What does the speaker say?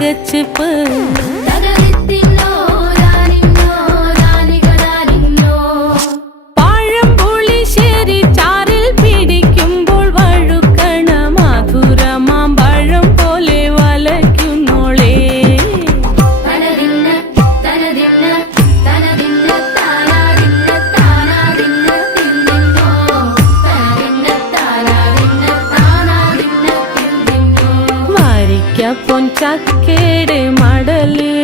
गच पर ಕೊಂಚ ಕೇಡೆ ಮಾಡಲಿ.